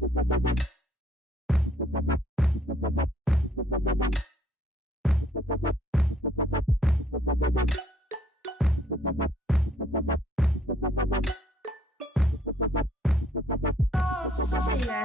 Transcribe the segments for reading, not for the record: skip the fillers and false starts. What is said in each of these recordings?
Yeah,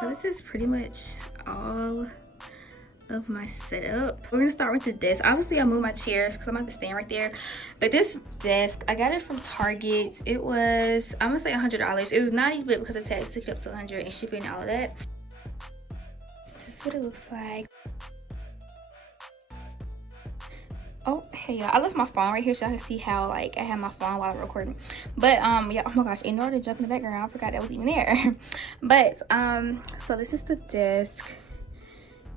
so this is pretty much all of my setup. We're gonna start with the desk. Obviously I moved my chair because I'm about to stand right there, but this desk I got it from Target. It was, I'm gonna say $100. It was 90, but because of tax took it up to 100 and shipping and all of that. This is what it looks like. Oh hey y'all, I left my phone right here so I can see how like I have my phone while I'm recording. But yeah, oh my gosh, ignore the junk in the background. I forgot that was even there. But so this is the desk.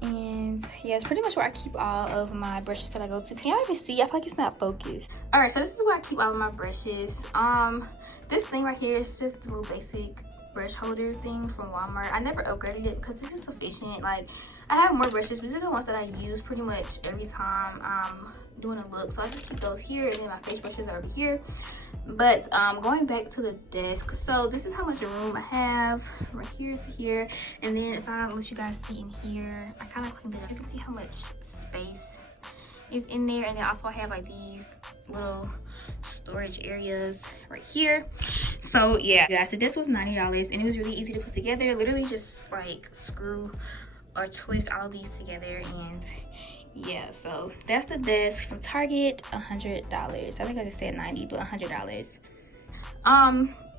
And yeah, it's pretty much where I keep all of my brushes that I go to. Can y'all even see? I feel like it's not focused. All right, so this is where I keep all of my brushes. This thing right here is just the little basic brush holder thing from Walmart. I never upgraded it because this is sufficient. Like, I have more brushes, but these are the ones that I use pretty much every time I'm doing a look. So I just keep those here, and then my face brushes are over here. But going back to the desk, so this is how much room I have. Right here is here, and then if I let you guys see in here, I kind of cleaned it up. You can see how much space is in there, and then also I have like these little storage areas right here. So yeah guys, so this was $90 and it was really easy to put together. Literally just like screw or twist all of these together, and yeah, so that's the desk from Target. $100. I think I just said 90, but $100.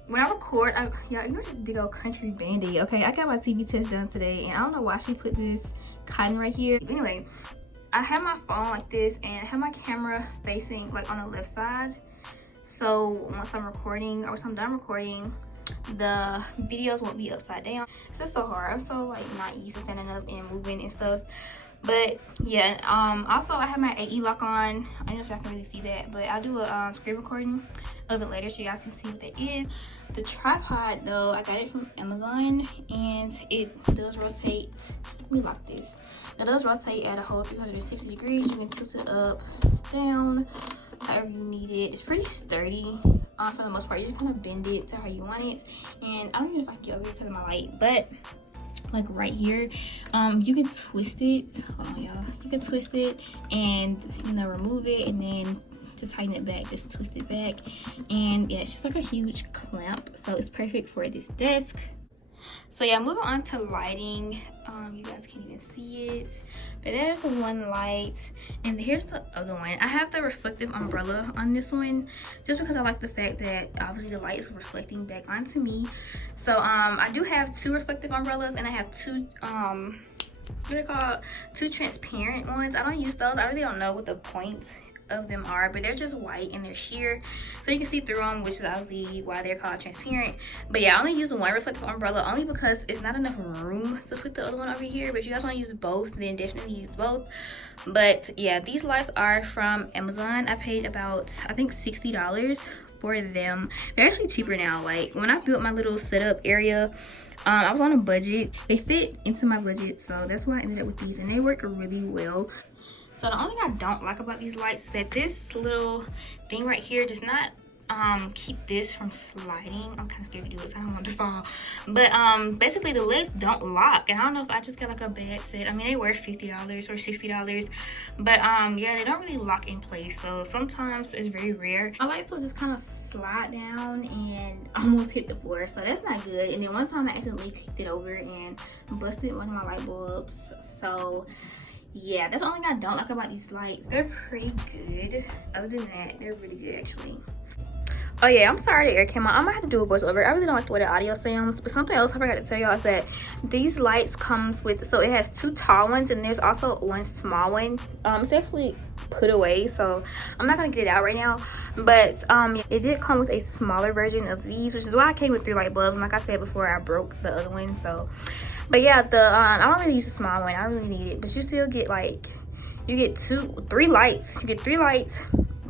When I record, y'all ignore this big old country band-aid. Okay, I got my TV test done today, and I don't know why she put this cotton right here. But anyway, I have my phone like this, and I have my camera facing like on the left side. So once I'm recording, or once I'm done recording, the videos won't be upside down. It's just so hard. I'm so like not used to standing up and moving and stuff. But yeah, also I have my AE lock on. I don't know if y'all can really see that, but I'll do a screen recording of it later so y'all can see what that is. The tripod though, I got it from Amazon, and it does rotate. Let me lock this. It does rotate at a whole 360 degrees. You can tilt it up, down, however you need it. It's pretty sturdy for the most part. You just kind of bend it to how you want it. And I don't know if I can get over here because of my light, but like right here, you can twist it. Hold on y'all, you can twist it and remove it, and then to tighten it back, just twist it back. And yeah, it's just like a huge clamp, so it's perfect for this desk. So yeah, moving on to lighting. You guys can't even see it, but there's the one light, and here's the other one. I have the reflective umbrella on this one just because I like the fact that obviously the light is reflecting back onto me. So I do have two reflective umbrellas, and I have two what are they called, two transparent ones. I don't use those. I really don't know what the point of them are, but they're just white and they're sheer, so you can see through them, which is obviously why they're called transparent. But yeah, I only use one reflective umbrella only because it's not enough room to put the other one over here. But if you guys want to use both, then definitely use both. But yeah, these lights are from Amazon. I paid about, I think, $60 for them. They're actually cheaper now. Like when I built my little setup area, I was on a budget. They fit into my budget, so that's why I ended up with these, and they work really well. So the only thing I don't like about these lights is that this little thing right here does not keep this from sliding. I'm kind of scared to do it, so I don't want it to fall. But basically the legs don't lock, and I don't know if I just got like a bad set. I mean, they were $50 or $60, but yeah, they don't really lock in place, so sometimes it's very rare. My lights will just kind of slide down and almost hit the floor, so that's not good. And then one time I accidentally tipped it over and busted one of my light bulbs. So yeah, that's the only thing I don't like about these lights. They're pretty good. Other than that, they're really good actually. Oh yeah, I'm sorry the air came out. I'm gonna have to do a voiceover. I really don't like the way the audio sounds. But something else I forgot to tell y'all is that these lights comes with, so it has two tall ones and there's also one small one. It's actually put away, so I'm not gonna get it out right now. But it did come with a smaller version of these, which is why I came with 3 light bulbs. And like I said before, I broke the other one, so. But yeah, I don't really use the small one. I don't really need it, but you still get like, you get 3 lights. You get 3 lights,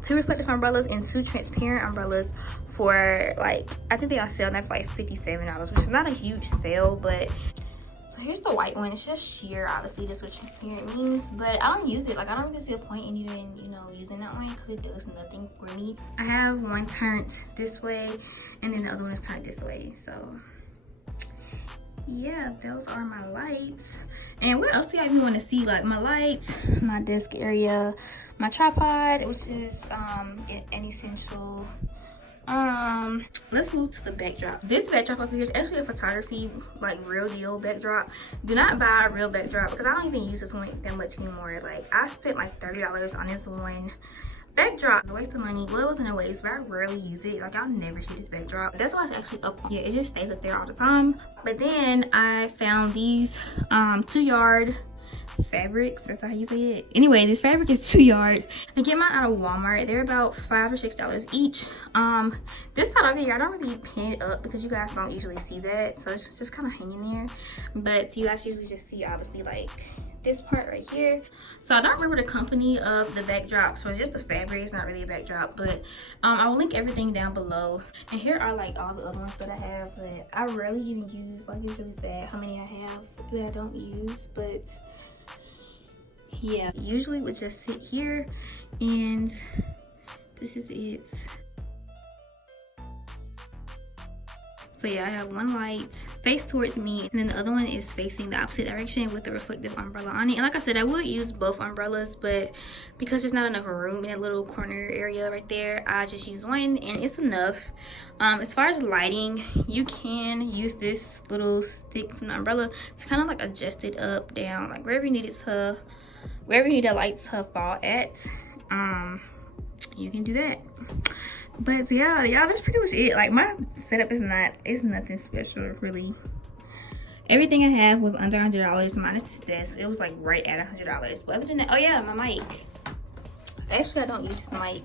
2 reflective umbrellas, and 2 transparent umbrellas for like, I think they on sale now for like $57, which is not a huge sale. But so here's the white one. It's just sheer, obviously that's what transparent means, but I don't use it. Like I don't really see a point in even using that one because it does nothing for me. I have one turned this way and then the other one is turned this way. So yeah, those are my lights. And what else do y'all even want to see? Like my lights, my desk area, my tripod, which is an essential. Let's move to the backdrop. This backdrop up here is actually a photography, like, real deal backdrop. Do not buy a real backdrop because I don't even use this one that much anymore. Like, I spent like $30 on this one backdrop. A waste of money. Well, it wasn't a waste, but I rarely use it. Like, I'll never see this backdrop. That's why it's actually up on. Yeah, it just stays up there all the time. But then I found these 2-yard fabrics. That's how you say it. Anyway, this fabric is 2 yards. I get mine out of Walmart. They're about $5 or $6 each. This side over here, I don't really pin it up because you guys don't usually see that, so it's just kind of hanging there. But you guys usually just see, obviously, like this part right here. So I don't remember the company of the backdrop, so it's just the fabric. It's not really a backdrop, but I will link everything down below. And here are like all the other ones that I have, but I rarely even use. Like, it's really sad how many I have that I don't use, but yeah, usually would just sit here, and this is it. So yeah, I have one light face towards me, and then the other one is facing the opposite direction with the reflective umbrella on it. And like I said, I would use both umbrellas, but because there's not enough room in that little corner area right there, I just use one, and it's enough. As far as lighting, you can use this little stick from the umbrella to kind of like adjust it up, down, like wherever you need it to, wherever you need the light to fall at. You can do that. But yeah, y'all, that's pretty much it. Like, my setup is nothing special, really. Everything I have was under $100 minus this desk. It was like right at $100. But other than that, oh yeah, my mic. Actually, I don't use this mic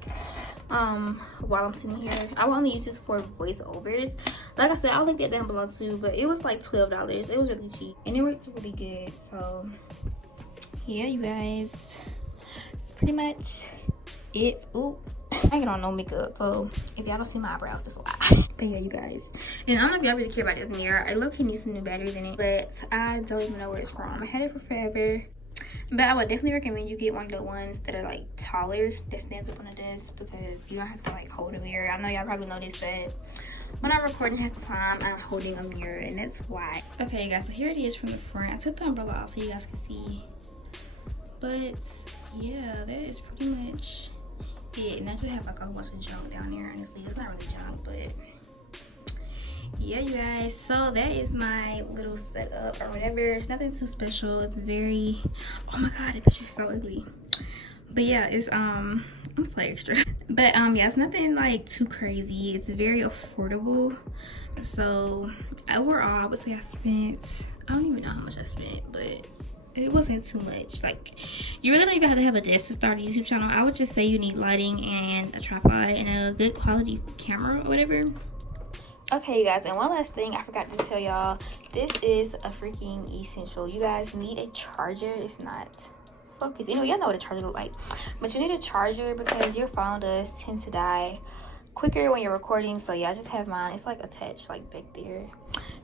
while I'm sitting here. I will only use this for voiceovers. Like I said, I'll link that down below too, but it was like $12. It was really cheap, and it works really good. So yeah, you guys, it's pretty much it. Ooh, I get on no makeup, so if y'all don't see my eyebrows, that's why. But yeah, you guys, and I don't know if y'all really care about this mirror. I low-key need some new batteries in it, but I don't even know where it's from. I had it for forever, but I would definitely recommend you get one of the ones that are like taller, that stands up on the desk, because you don't have to like hold a mirror. I know y'all probably noticed that when I'm recording half the time, I'm holding a mirror, and that's why. Okay, you guys, so here it is from the front. I took the umbrella off so you guys can see, but yeah, that is pretty much it. And I just have like a whole bunch of junk down there. Honestly, it's not really junk, but yeah, you guys, so that is my little setup or whatever. It's nothing too special. It's very, oh my god, the picture's so ugly. But yeah, it's I'm so extra. But yeah, it's nothing like too crazy. It's very affordable. So overall, I would say I spent, I don't even know how much I spent, but it wasn't too much. Like, you really don't even have to have a desk to start a YouTube channel. I would just say you need lighting and a tripod and a good quality camera or whatever. Okay, you guys, and one last thing I forgot to tell y'all. This is a freaking essential. You guys need a charger. It's not focused. Anyway, y'all know what a charger looks like, but you need a charger because your phone does tend to die quicker when you're recording. So yeah, I just have mine. It's like attached like back there,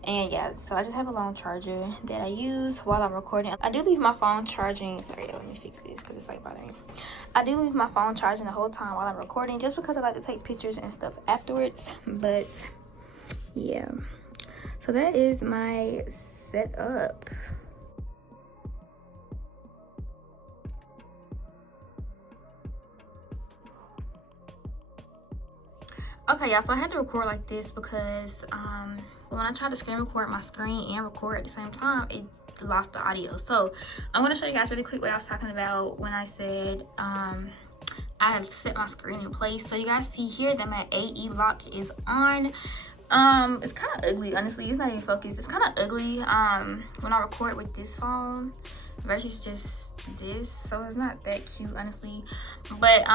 and yeah, so I just have a long charger that I use while I'm recording. I do leave my phone charging. Sorry, let me fix this because it's like bothering me. I do leave my phone charging the whole time while I'm recording, just because I like to take pictures and stuff afterwards. But yeah, so that is my setup. Okay, y'all, so I had to record like this because when I tried to screen record my screen and record at the same time, it lost the audio. So I want to show you guys really quick what I was talking about when I said I had set my screen in place. So you guys see here that my AE lock is on. It's kind of ugly, honestly. It's not even focused. It's kind of ugly when I record with this phone versus just this, so it's not that cute, honestly. But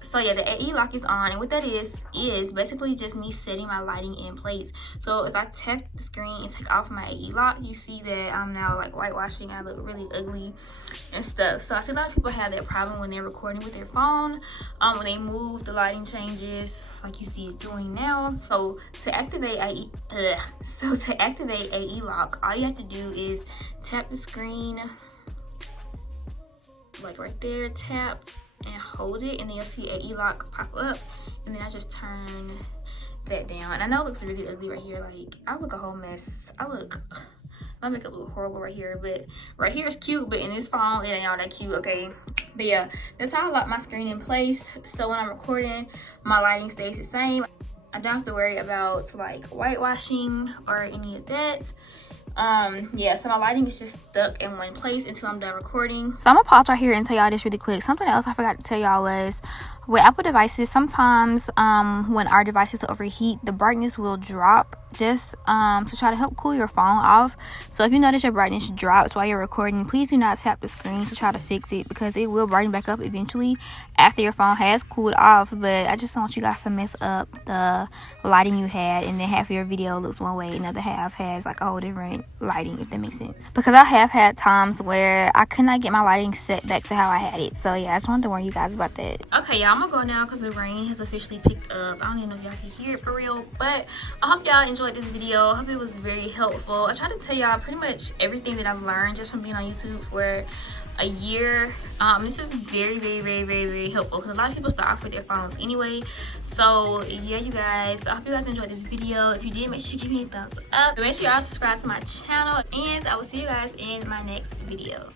so yeah, the AE lock is on, and what that is basically just me setting my lighting in place. So if I tap the screen and take off my AE lock, you see that I'm now like whitewashing. I look really ugly and stuff. So I see a lot of people have that problem when they're recording with their phone. When they move, the lighting changes like you see it doing now. So to activate AE lock, all you have to do is tap the screen like right there, tap and hold it, and then you'll see AE lock pop up, and then I just turn that down. And I know it looks really ugly right here. Like, I look a whole mess. I look My makeup look horrible right here, but right here is cute, but in this phone it ain't all that cute. Okay, but yeah, that's how I lock my screen in place, so when I'm recording my lighting stays the same. I don't have to worry about like whitewashing or any of that. Yeah, so my lighting is just stuck in one place until I'm done recording. So I'm gonna pause right here and tell y'all this really quick. Something else I forgot to tell y'all was with Apple devices, sometimes when our devices overheat, the brightness will drop just to try to help cool your phone off. So if you notice your brightness drops while you're recording, please do not tap the screen to try to fix it, because it will brighten back up eventually after your phone has cooled off. But I just don't want you guys to mess up the lighting you had, and then half of your video looks one way, another half has like a whole different lighting, if that makes sense. Because I have had times where I could not get my lighting set back to how I had it. So yeah, I just wanted to warn you guys about that. Okay, y'all, I'm gonna go now because the rain has officially picked up. I don't even know if y'all can hear it for real, but I hope y'all enjoyed this video. I hope it was very helpful. I try to tell y'all pretty much everything that I've learned just from being on YouTube for a year. This is very helpful because a lot of people start off with their phones anyway. So yeah, you guys, I hope you guys enjoyed this video. If you did, make sure you give me a thumbs up. Make sure y'all subscribe to my channel, and I will see you guys in my next video.